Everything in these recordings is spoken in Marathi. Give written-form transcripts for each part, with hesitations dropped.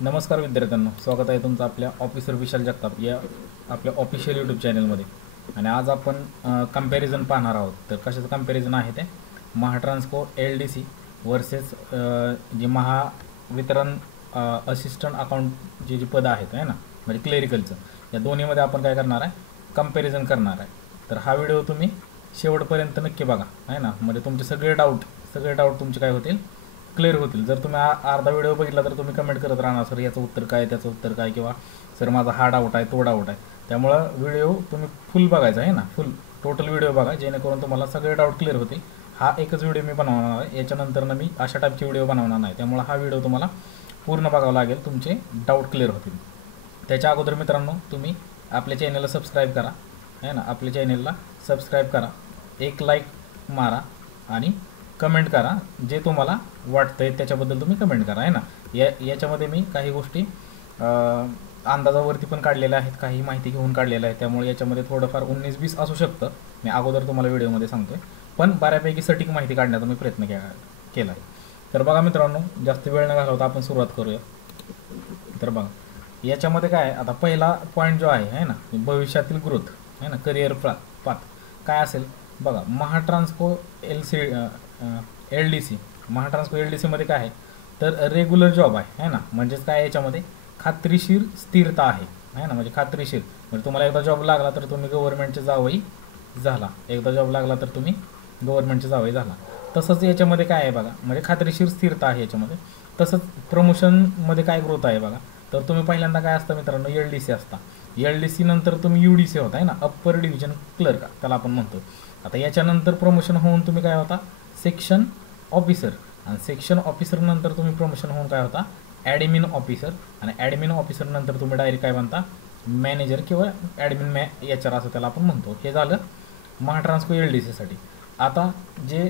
नमस्कार विद्यार्थ्यांनो, स्वागत आहे तुमचं आपल्या ऑफिसर विशाल जगताप या आपल्या ऑफिशियल यूट्यूब चॅनलमध्ये. आणि आज आपण कंपॅरिझन पाहणार आहोत. तर कशाचं कंपॅरिझन आहे ते महाट्रान्सको LDC वर्सेस जे महावितरण असिस्टंट अकाउंट जे पदं आहेत आहे ना, म्हणजे क्लेरिकलचं, या दोन्हीमध्ये आपण काय करणार आहे, कंपॅरिझन करणार आहे. तर हा व्हिडिओ तुम्ही शेवटपर्यंत नक्की बघा आहे ना, म्हणजे तुमचे सगळे डाऊट तुमचे काय होतील, क्लिअर होतील. जर तुम्ही अर्धा व्हिडिओ बघितला तर तुम्ही कमेंट करत राहणार, सर याचं उत्तर काय, त्याचं उत्तर काय, किंवा सर माझा हा डाऊट आहे, तो डाऊट आहे. त्यामुळं व्हिडिओ तुम्ही फुल बघायचा आहे ना, फुल टोटल व्हिडिओ बघा, जेणेकरून तुम्हाला सगळे डाऊट क्लिअर होतील. हा एकच व्हिडिओ मी बनवणार आहे, याच्यानंतर मी अशा टाईपची व्हिडिओ बनवणार नाही. त्यामुळे हा व्हिडिओ तुम्हाला पूर्ण बघावा लागेल, तुमचे डाऊट क्लिअर होतील. त्याच्या अगोदर मित्रांनो, तुम्ही आपल्या चॅनलला सबस्क्राईब करा आहे ना, आपल्या चॅनलला सबस्क्राईब करा, एक लाईक मारा आणि कमेंट करा. जे तुम्हाला वाटतंय त्याच्याबद्दल तुम्ही कमेंट करा आहे ना. याच्यामध्ये मी काही गोष्टी अंदाजावरती पण काढलेल्या आहेत, काही माहिती घेऊन काढलेल्या आहे. त्यामुळे याच्यामध्ये थोडंफार 19-20 असू शकतं, मी अगोदर तुम्हाला व्हिडिओमध्ये सांगतोय. पण बऱ्यापैकी सटीक माहिती काढण्याचा मी प्रयत्न केला आहे. तर बघा मित्रांनो, जास्त वेळ न घालवता आपण सुरुवात करूया. तर बघा याच्यामध्ये काय आहे, आता पहिला पॉईंट जो आहे ना, भविष्यातील ग्रोथ आहे ना, करिअर पाथ काय असेल बघा. महाट्रान्सको LDC, महाट्रान्सको LDCमध्ये काय आहे, तर रेग्युलर जॉब आहे ना. म्हणजेच काय, याच्यामध्ये खात्रीशीर स्थिरता आहे ना, म्हणजे खात्रीशीर म्हणजे तुम्हाला एकदा जॉब लागला तर तुम्ही गव्हर्नमेंटचे जावई झाला, एकदा जॉब लागला तर तुम्ही गव्हर्नमेंटचे जावई झाला. तसंच याच्यामध्ये काय आहे बघा, म्हणजे खात्रीशीर स्थिरता आहे याच्यामध्ये. तसंच प्रमोशनमध्ये काय ग्रोथ आहे बघा. तर तुम्ही पहिल्यांदा काय असतं मित्रांनो, LDC असता, LDC नंतर तुम्ही UDC होता आहे ना, अप्पर डिव्हिजन क्लर्क त्याला आपण म्हणतो. आता याच्यानंतर प्रमोशन होऊन तुम्ही काय होता, सेक्शन ऑफिसर, आणि सेक्शन ऑफिसर नंतर तुम्ही प्रमोशन होऊन काय होता, ॲडमिन ऑफिसर, आणि ॲडमिन ऑफिसर नंतर तुम्ही डायरेक्ट काय बनता, मॅनेजर किंवा ॲडमिन HR असं त्याला आपण म्हणतो. हे झालं महाट्रान्सको LDCसाठी. आता जे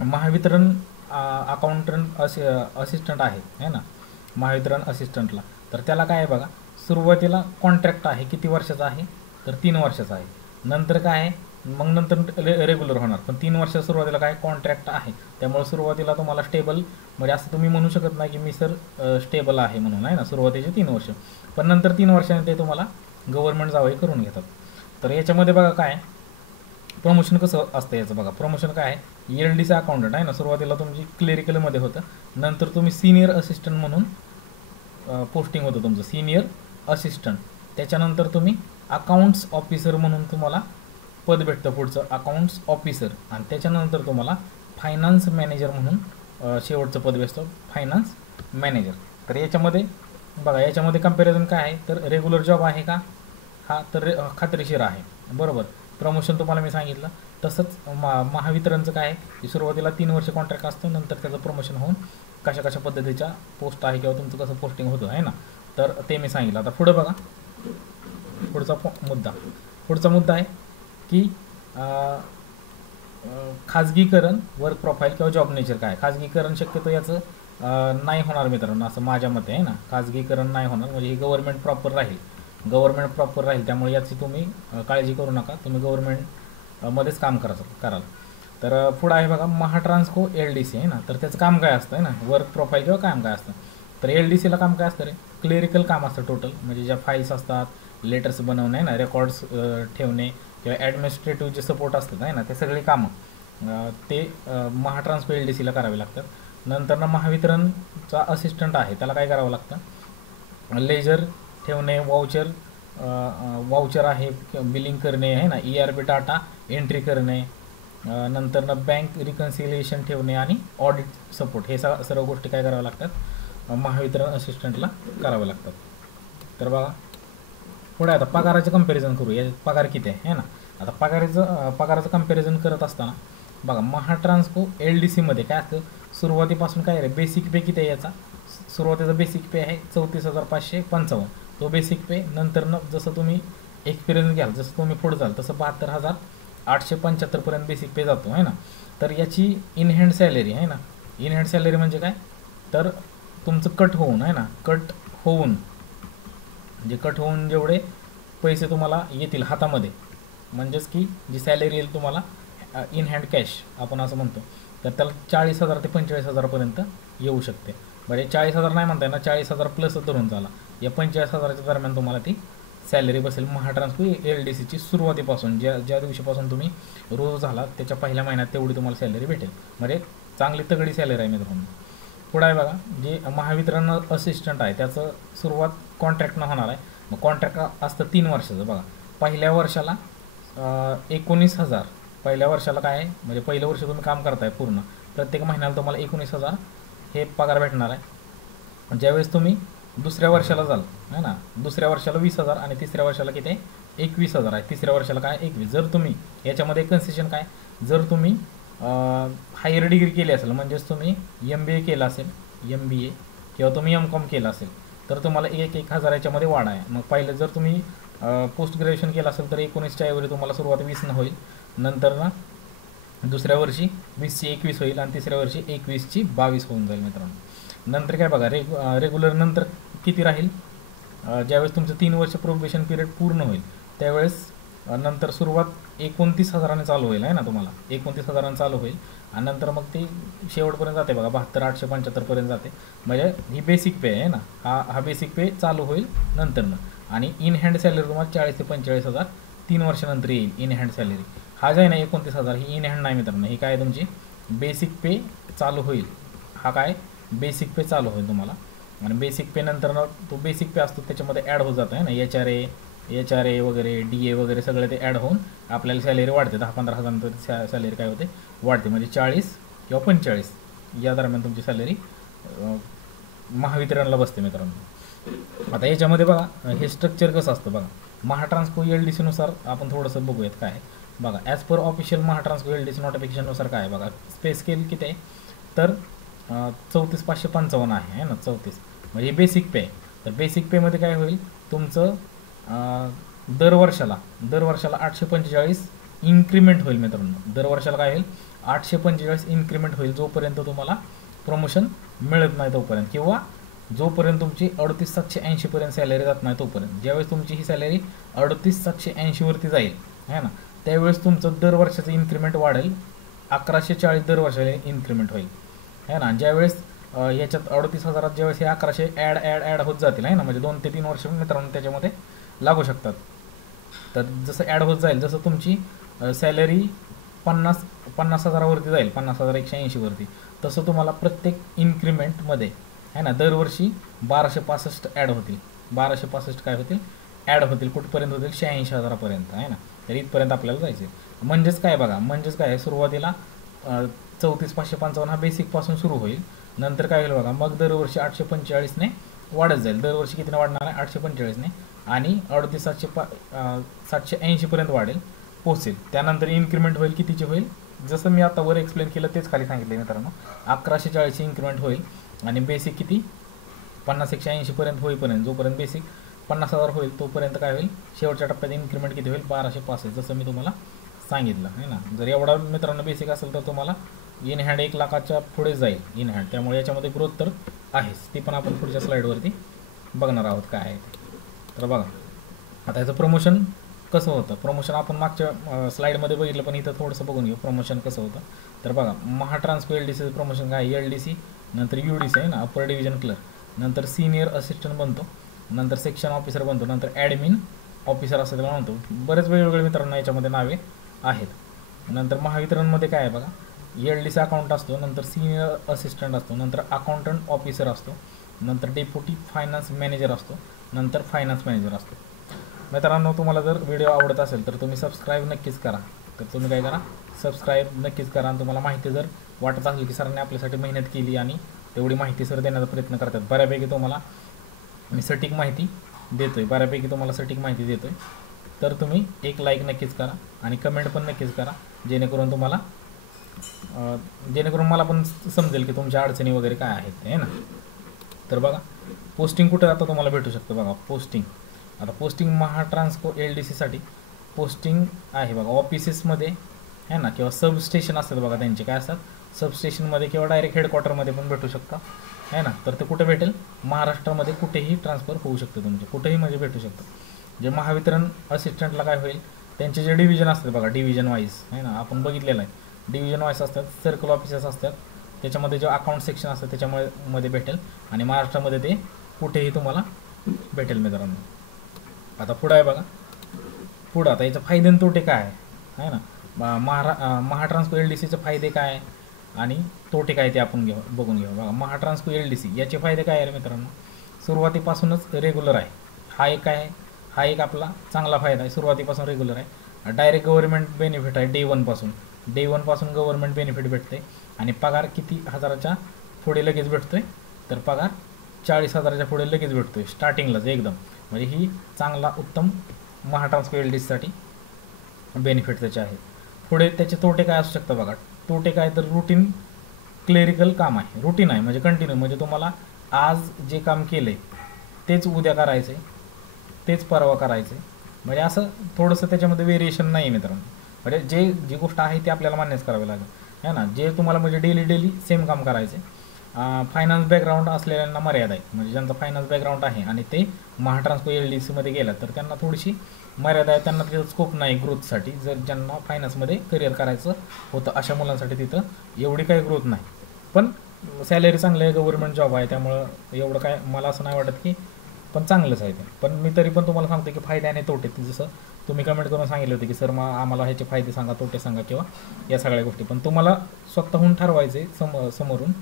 महावितरण अकाउंटंट असिस्टंट आहे ना, महावितरण असिस्टंटला, तर त्याला काय आहे बघा, सुरुवातीला कॉन्ट्रॅक्ट आहे, किती वर्षाचा आहे, तर 3 वर्षाचा आहे. नंतर काय आहे, मग नंतर रेग्युलर होणार, पण 3 वर्ष सुरुवातीला काय कॉन्ट्रॅक्ट आहे. त्यामुळे सुरुवातीला तुम्हाला स्टेबल, म्हणजे असं तुम्ही म्हणू शकत नाही की मी सर स्टेबल आहे म्हणून आहे ना, सुरुवातीचे 3 वर्ष, पण नंतर 3 वर्षांनी ते तुम्हाला गव्हर्नमेंट जावई करून घेतात. तर याच्यामध्ये बघा काय प्रमोशन कसं असतं याचं बघा. प्रमोशन काय आहे, LDC अकाउंटंट आहे ना, सुरुवातीला तुमची क्लेरिकलमध्ये होतं, नंतर तुम्ही सिनियर असिस्टंट म्हणून पोस्टिंग होतं तुमचं, सिनियर असिस्टंट. त्याच्यानंतर तुम्ही अकाउंट्स ऑफिसर म्हणून तुम्हाला पद भेटतं पुढचं, अकाउंट्स ऑफिसर. आणि त्याच्यानंतर तुम्हाला फायनान्स मॅनेजर म्हणून शेवटचं पद भेटतं, फायनान्स मॅनेजर. तर याच्यामध्ये बघा, याच्यामध्ये कंपॅरिझन काय आहे, तर रेग्युलर जॉब आहे का, हा तर खात्रीशीर आहे, बरोबर. प्रमोशन तुम्हाला मी सांगितलं. तसंच महावितरणचं काय आहे की सुरुवातीला 3 वर्ष कॉन्ट्रॅक्ट असतं, नंतर त्याचं प्रमोशन होऊन कशा पद्धतीच्या पोस्ट आहे किंवा तुमचं कसं पोस्टिंग होतं आहे ना, तर ते मी सांगितलं. आता पुढं बघा, पुढचा मुद्दा आहे की खाजगीकरण, वर्क प्रोफाईल किंवा जॉब नेचर काय. खाजगीकरण शक्यतो याचं नाही होणार मित्रांनो, असं माझ्या मते आहे ना, खाजगीकरण नाही होणार, म्हणजे ही गव्हर्नमेंट प्रॉपर राहील. त्यामुळे याची तुम्ही काळजी करू नका, तुम्ही गव्हर्नमेंटमध्येच काम कराल. तर पुढं आहे बघा महाट्रान्सको LDC आहे ना, तर त्याचं काम काय असतं आहे ना, वर्क प्रोफाईल किंवा काम काय असतं. तर LDCला काम काय असतं रे, क्लेरिकल काम असतं टोटल, म्हणजे ज्या फाईल्स असतात, लेटर्स बनवणे आहे ना, रेकॉर्ड्स ठेवणे किंवा ॲडमिनिस्ट्रेटिव्ह जे सपोर्ट असतात आहे ना, ते सगळे कामं ते महाट्रान्सको LDCला करावे लागतात. नंतर ना महावितरणचा असिस्टंट आहे, त्याला काय करावं लागतं, लेजर ठेवणे, वाउचर आहे, बिलिंग करणे आहे ना, ERP डाटा एंट्री करणे, नंतर ना बँक रिकन्सिलिएशन ठेवणे आणि ऑडिट सपोर्ट, हे सर्व गोष्टी काय कराव्या लागतात, महावितरण असिस्टंटला कराव्या लागतात. तर बघा पुढे आता पगाराचं कंपॅरिझन करू, या पगार किती आहे ना. आता पगाराचं कंपॅरिझन करत असताना बघा, महाट्रान्सको LDCमध्ये काय असतं, सुरुवातीपासून काय रे, बेसिक पे किती आहे याचा, सुरुवातीचा बेसिक पे आहे 34,555, तो बेसिक पे. नंतर जसं तुम्ही एक्सपिरियन्स घ्याल, जसं तुम्ही पुढे जाल, तसं 72,875 पर्यंत बेसिक पे जातो आहे ना. तर याची इन हँड सॅलरी आहे ना, इन हँड सॅलरी म्हणजे काय, तर तुमचं कट होऊन जेवढे पैसे तुम्हाला येतील हातामध्ये, म्हणजेच की जी सॅलरी येईल तुम्हाला इन हँड कॅश आपण असं म्हणतो, तर त्याला 40,000 ते 45,000 पर्यंत येऊ शकते. बरे 40,000 नाही म्हणताय ना, 40,000 प्लसच धरून चाला. या 45,000च्या दरम्यान तुम्हाला ती सॅलरी बसेल महाट्रान्सको LDCची सुरुवातीपासून. ज्या दिवशीपासून तुम्ही रोज झाला त्याच्या पहिल्या महिन्यात तेवढी तुम्हाला सॅलरी भेटेल. म्हणजे चांगली तगडी सॅलरी आहे मित्रांनो. पुढे आहे बघा, जे महावितरण असिस्टंट आहे त्याचं सुरुवात कॉन्ट्रॅक्टनं होणार आहे. मग कॉन्ट्रॅक्ट असतं 3 वर्षाचं. बघा पहिल्या वर्षाला 19,000. पहिल्या वर्षाला काय आहे, म्हणजे पहिलं वर्ष तुम्ही काम करताय पूर्ण, प्रत्येक महिन्याला तुम्हाला 19,000 हे पगार भेटणार आहे. ज्यावेळेस तुम्ही दुसऱ्या वर्षाला जाल आहे ना, दुसऱ्या वर्षाला 20,000 आणि तिसऱ्या वर्षाला किती आहे 21,000 आहे. तिसऱ्या वर्षाला काय 21. जर तुम्ही याच्यामध्ये कन्सेशन काय, जर तुम्ही हायर डिग्री केली असेल, म्हणजेच तुम्ही MBA केलं असेल, MBA किंवा तुम्ही MCOM केलं असेल, तर तुम्हाला 1,000 याच्यामध्ये वाढ आहे. मग पहिलं जर तुम्ही पोस्ट ग्रॅज्युएशन केलं असेल तर 19च्या ऐवजी तुम्हाला सुरुवात 20 होईल. नंतर ना दुसऱ्या वर्षी 20ची 21 होईल आणि तिसऱ्या वर्षी 21ची 22 होऊन जाईल मित्रांनो. नंतर काय बघा, रेग्युलर नंतर किती राहील, ज्यावेळेस तुमचं 3 वर्ष प्रोबेशन पिरियड पूर्ण होईल त्यावेळेस नंतर सुरुवात 29,000 चालू होईल आहे ना, तुम्हाला 29,000 चालू होईल आणि नंतर मग ती शेवटपर्यंत जाते बघा 72,875 जाते. म्हणजे ही बेसिक पे आहे ना, हा बेसिक पे चालू होईल नंतरनं. आणि इन हँड सॅलरी तुम्हाला 40,000 ते 45,000 3 वर्षानंतर येईल इन हँड सॅलरी. हा जे आहे ना 29,000 ही इन हँड नाही मित्रांनो, ही काय तुमची बेसिक पे चालू होईल. हा काय बेसिक पे चालू होईल तुम्हाला. आणि बेसिक पे नंतर तो बेसिक पे असतो त्याच्यामध्ये ॲड होत जातं आहे ना, HRA वगैरे DA वगैरे सगळे ते ॲड होऊन आपल्याला सॅलरी वाढते. 10-15,000 नंतर सॅलरी काय होते वाढते. म्हणजे 40 किंवा 45 या दरम्यान तुमची सॅलरी महावितरणला बसते मित्रांनो. आता याच्यामध्ये बघा हे स्ट्रक्चर कसं असतं बघा. महाट्रान्सको LDCनुसार आपण थोडंसं बघूयात काय बघा. As per official Mahatransco LDC नोटिफिकेशननुसार काय बघा, पे स्केल किती आहे तर 34,555 आहे ना, 34. म्हणजे बेसिक पे आहे. तर बेसिक पेमध्ये काय होईल तुमचं दर वर्षाला 845 इन्क्रीमेंट होईल मित्रांनो. दर वर्षाला काय होईल 845 इन्क्रीमेंट होईल, जोपर्यंत तुम्हाला प्रमोशन मिळत नाही तोपर्यंत, किंवा जोपर्यंत तुमची 38,780 पर्यंत सॅलरी जात नाही तोपर्यंत. ज्यावेळेस तुमची ही सॅलरी 38,780 वरती जाईल आहे ना, त्यावेळेस तुमचं दर वर्षाचं इन्क्रीमेंट वाढेल. 1140 दर वर्षाला इन्क्रीमेंट होईल आहे ना. ज्यावेळेस याच्यात 38,000 ज्यावेळेस हे 1100 ॲड होत जातील आहे ना, म्हणजे 2 ते 3 वर्ष मित्रांनो त्याच्यामध्ये लागू शकतात. तर जसं ॲड होत जाईल, जसं तुमची सॅलरी 50,000 वरती जाईल, 50,180 वरती, तसं तुम्हाला प्रत्येक इन्क्रीमेंटमध्ये आहे ना दरवर्षी 1265 ॲड होतील. 1265 काय होतील ॲड होतील. कुठपर्यंत होतील 86,000 आहे ना. तर इथपर्यंत आपल्याला जायचं. म्हणजेच काय बघा, म्हणजेच काय सुरुवातीला 34,555 हा बेसिकपासून सुरू होईल. नंतर काय होईल बघा, मग दरवर्षी 845ने वाढत जाईल. दरवर्षी कितीने वाढणार आहे 845ने, आणि 38,780 पर्यंत वाढेल पोहोचेल. त्यानंतर इन्क्रीमेंट होईल कितीची होईल, जसं मी आता वर एक्सप्लेन केलं तेच खाली सांगितलं मित्रांनो. 1140 इन्क्रीमेंट होईल आणि बेसिक किती 50,180 पर्यंत होईपर्यंत, जोपर्यंत बेसिक 50,000 होईल तोपर्यंत काय होईल शेवटच्या टप्प्यात इन्क्रीमेंट किती होईल 1265, जसं मी तुम्हाला सांगितलं आहे ना. जर एवढा मित्रांनो बेसिक असेल तर तुम्हाला इन हँड 1 लाखाच्या पुढे जाईल इन हँड. त्यामुळे याच्यामध्ये ग्रोथ तर आहेच, ती पण आपण पुढच्या स्लाईडवरती बघणार आहोत काय आहे ते. तर बघा आता याचं प्रमोशन कसं होतं. प्रमोशन आपण मागच्या स्लाईडमध्ये बघितलं, पण इथं थोडंसं बघून घेऊ प्रमोशन कसं होतं. तर बघा महाट्रान्सको LDCचं प्रमोशन काय LDC, नंतर UDC आहे ना अपर डिव्हिजन क्लर्क, नंतर सिनियर असिस्टंट बनतो, नंतर सेक्शन ऑफिसर बनतो, नंतर ॲडमिन ऑफिसर असं त्याला म्हणतो. बरेच वेगवेगळे मित्रांनो याच्यामध्ये नावे आहेत. नंतर महावितरणमध्ये काय आहे बघा, LDC अकाउंट असतो, नंतर सिनियर असिस्टंट असतो, नंतर अकाउंटंट ऑफिसर असतो, नंतर डेप्युटी फायनान्स मॅनेजर असतो, नंतर फायनान्स मॅनेजर असतो. मित्रांनो तुम्हाला जर व्हिडिओ आवडत असेल तर तुम्ही सबस्क्राईब नक्कीच करा. तर तुम्ही काय करा सबस्क्राईब नक्कीच करा. आणि तुम्हाला माहिती जर वाटत असेल की सरांनी आपल्यासाठी मेहनत केली आणि तेवढी माहिती सर देण्याचा प्रयत्न करतात, बऱ्यापैकी तुम्हाला मी सटीक माहिती देतो आहे, बऱ्यापैकी तुम्हाला सटीक माहिती देतो आहे, तर तुम्ही एक लाईक नक्कीच करा आणि कमेंट पण नक्कीच करा, जेणेकरून मला पण समजेल की तुमच्या अडचणी वगैरे काय आहेत आहे ना. तर बघा पोस्टिंग कुठं आता तुम्हाला भेटू शकतं बघा. पोस्टिंग महाट्रान्सको LDCसाठी पोस्टिंग आहे बघा ऑफिसेसमध्ये आहे ना, किंवा सबस्टेशन असतात बघा त्यांचे काय असतात सबस्टेशनमध्ये, किंवा डायरेक्ट हेडक्वार्टरमध्ये पण भेटू शकता आहे ना. तर ते कुठे भेटेल महाराष्ट्रामध्ये कुठेही ट्रान्सफर होऊ शकतं तुमचे, कुठेही म्हणजे भेटू शकतं. जे महावितरण असिस्टंटला काय होईल त्यांचे जे डिव्हिजन असतात बघा डिव्हिजन वाईज आहे ना, आपण बघितलेलं आहे डिव्हिजन वाईज असतात, सर्कल ऑफिसर्स असतात, त्याच्यामध्ये जे अकाउंट सेक्शन असतं त्याच्यामुळे मध्ये भेटेल आणि महाराष्ट्रामध्ये ते कुठेही तुम्हाला भेटेल मित्रांनो. आता पुढं आहे बघा. पुढं आता याचे फायदे आणि तोटे काय आहे ना, महाट्रान्सको LDCचे फायदे काय आहे आणि तोटे काय ते आपण बघून घेऊ. बघा महाट्रान्सको LDC याचे फायदे काय आहे मित्रांनो. सुरुवातीपासूनच रेग्युलर आहे. हा एक आहे, हा एक आपला चांगला फायदा आहे. सुरुवातीपासून रेग्युलर आहे. डायरेक्ट गव्हर्नमेंट बेनिफिट आहे. डे वन पासून गव्हर्नमेंट बेनिफिट भेटते आणि पगार किती हजाराच्या पुढे लगेच भेटतोय, तर पगार 40,000च्या पुढे लगेच भेटतोय स्टार्टिंगलाच एकदम. म्हणजे ही चांगला उत्तम महाट्रान्सको LDCसाठी बेनिफिट त्याचे आहे. पुढे त्याचे तोटे काय असू शकतं बघा. तोटे काय तर रुटीन क्लेरिकल काम आहे. रुटीन आहे म्हणजे कंटिन्यू, म्हणजे तुम्हाला आज जे काम केलं आहे तेच उद्या करायचं आहे, तेच परवा करायचं आहे. म्हणजे असं थोडंसं त्याच्यामध्ये व्हेरिएशन नाही मित्रांनो. म्हणजे जी गोष्ट आहे ती आपल्याला मान्यच करावी लागेल आहे ना. जे तुम्हाला म्हणजे डेली सेम काम करायचे. फायनान्स बॅकग्राऊंड असलेल्यांना मर्यादा आहे. म्हणजे ज्यांचा फायनान्स बॅकग्राऊंड आहे आणि ते महाट्रान्सको LDCमध्ये गेला तर त्यांना थोडीशी मर्यादा आहे. त्यांना तिथं स्कोप नाही ग्रोथसाठी. जर ज्यांना फायनान्समध्ये करिअर करायचं होतं अशा मुलांसाठी तिथं एवढी काही ग्रोथ नाही. पण सॅलरी चांगली आहे, गव्हर्नमेंट जॉब आहे, त्यामुळं एवढं काय मला असं नाही वाटत की, पण चांगलंच आहे ते. पण मी तरी पण तुम्हाला सांगतो की फायदे आणि तोटे. जसं तुम्ही कमेंट करून सांगितले होते की सर मग आम्हाला ह्याचे फायदे सांगा, तोटे सांगा किंवा या सगळ्या गोष्टी. पण तुम्हाला स्वतःहून ठरवायचे, समोरून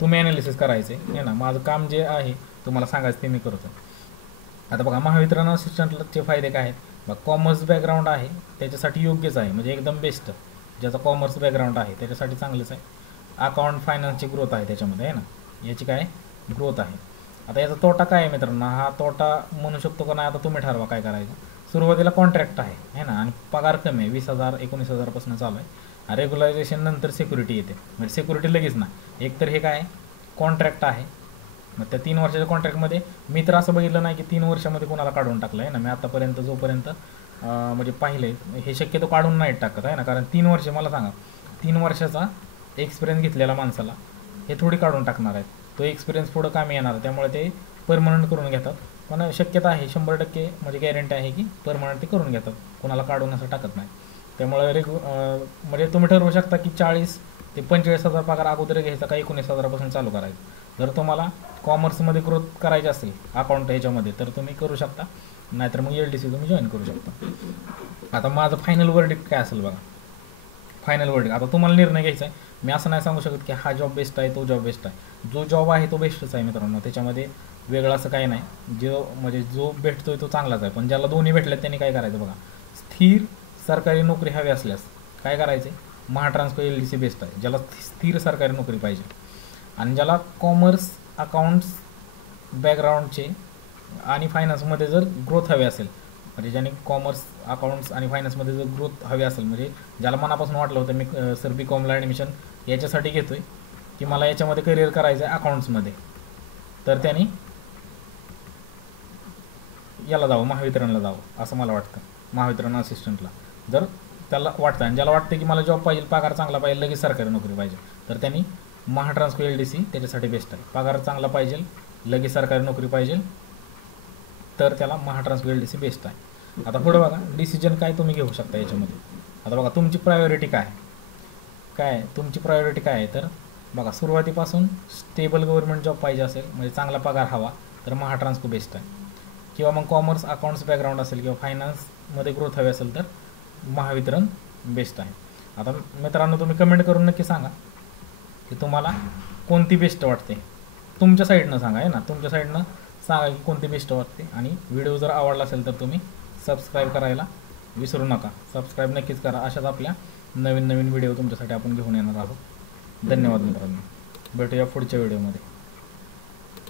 तुम्ही ॲनालिसिस करायचे आहे ना. माझं काम जे आहे तुम्हाला सांगायचं ते मी करतो. आता बघा महावितरण असिस्टंटचे फायदे काय आहेत. बघा कॉमर्स बॅकग्राऊंड आहे त्याच्यासाठी योग्यच आहे, म्हणजे एकदम बेस्ट. ज्याचा कॉमर्स बॅकग्राऊंड आहे त्याच्यासाठी चांगलंच आहे. अकाउंट फायनान्सची ग्रोथ आहे त्याच्यामध्ये आहे ना, याची काय ग्रोथ आहे. आता याचा तोटा काय आहे मित्रांनो. हा तोटा म्हणू शकतो का नाही आता तुम्ही ठरवा काय करायचं. सुरुवातीला कॉन्ट्रॅक्ट आहे ना, आणि पगार कमी आहे. 20,000 19,000पासून चालू आहे. रेग्युलायझेशन नंतर सिक्युरिटी येते, म्हणजे सिक्युरिटी लगेच ना. एक तर हे काय कॉन्ट्रॅक्ट आहे, मग त्या 3 वर्षाच्या कॉन्ट्रॅक्टमध्ये मी तर असं बघितलं नाही की 3 वर्षामध्ये कोणाला काढून टाकलं आहे ना. मी आतापर्यंत जोपर्यंत म्हणजे पाहिले हे शक्यतो काढून नाही टाकत आहे ना. कारण 3 वर्ष मला सांगा, 3 वर्षाचा एक्सपिरियन्स घेतलेला माणसाला हे थोडी काढून टाकणार आहेत. तो एक्सपिरियन्स पुढं कामी येणार, त्यामुळे ते परमनंट करून घेतात. पण शक्यता आहे 100% म्हणजे गॅरंटी आहे की परमनंट ते करून घेतात, कोणाला काढून असं टाकत नाही. त्यामुळे म्हणजे तुम्ही ठरवू शकता की 40 ते 45,000 पगार अगोदर घ्यायचा का 19,000पासून चालू करायचं. जर तुम्हाला कॉमर्समध्ये ग्रोथ करायची असेल अकाउंट ह्याच्यामध्ये तर तुम्ही करू शकता, नाहीतर मग LDC तुम्ही जॉईन करू शकता. आता माझं फायनल वर्डिक्ट काय असेल बघा. फायनल वर्डिक्ट आता तुम्हाला निर्णय घ्यायचा आहे. मी असं नाही सांगू शकत की हा जॉब बेस्ट आहे, तो जॉब बेस्ट आहे. जो जॉब आहे तो बेस्टच आहे मित्रांनो. त्याच्यामध्ये वेगळं असं काही नाही. म्हणजे जो भेटतोय तो चांगलाच आहे. पण ज्याला दोन्ही भेटल्यात त्यांनी काय करायचं बघा. स्थिर सरकारी नोकरी हवी असल्यास काय करायचे, महाट्रान्सको LDC बेस्ट आहे. ज्याला स्थिर सरकारी नोकरी पाहिजे आणि ज्याला कॉमर्स अकाउंट्स बॅकग्राऊंडचे आणि फायनान्समध्ये जर ग्रोथ हवी असेल, म्हणजे ज्याने कॉमर्स अकाउंट्स आणि फायनान्समध्ये जर ग्रोथ हवी असेल, म्हणजे ज्याला मनापासून वाटलं होतं मी सर BComला ॲडमिशन याच्यासाठी घेतो आहे की मला याच्यामध्ये करिअर करायचं आहे अकाउंट्समध्ये, तर त्यांनी याला जावं, महावितरणला जावं असं मला वाटतं. महावितरण असिस्टंटला जर त्याला वाटतं आणि ज्याला वाटतं की मला जॉब पाहिजे, पगार चांगला पाहिजे, लगेच सरकारी नोकरी पाहिजे, तर त्यांनी महाट्रान्सको LDC त्याच्यासाठी बेस्ट आहे. पगार चांगला पाहिजे, लगेच सरकारी नोकरी पाहिजे, तर त्याला महाट्रान्सको LDC बेस्ट आहे. आता पुढे बघा डिसिजन काय तुम्ही घेऊ शकता याच्यामध्ये. आता बघा तुमची प्रायोरिटी काय तुमची प्रायोरिटी काय आहे, तर बघा सुरुवातीपासून स्टेबल गव्हर्नमेंट जॉब पाहिजे असेल, म्हणजे चांगला पगार हवा, तर महाट्रान्सको बेस्ट आहे. किंवा मग कॉमर्स अकाउंट्स बॅकग्राऊंड असेल किंवा फायनान्समध्ये ग्रोथ हवी असेल तर महावितरण बेस्ट आहे. आता मित्रांनो तुम्ही कमेंट करून नक्की सांगा की तुम्हाला कोणती बेस्ट वाटते. तुमच्या साईडनं सांगा आहे ना, तुमच्या साईडनं सांगा की कोणती बेस्ट वाटते. आणि व्हिडिओ जर आवडला असेल तर तुम्ही सबस्क्राईब करायला विसरू नका. सबस्क्राईब नक्कीच करा. अशाच आपल्या नवीन व्हिडिओ तुमच्यासाठी आपण घेऊन येणार आहोत. धन्यवाद मित्रांनो. भेटूया पुढच्या व्हिडिओमध्ये.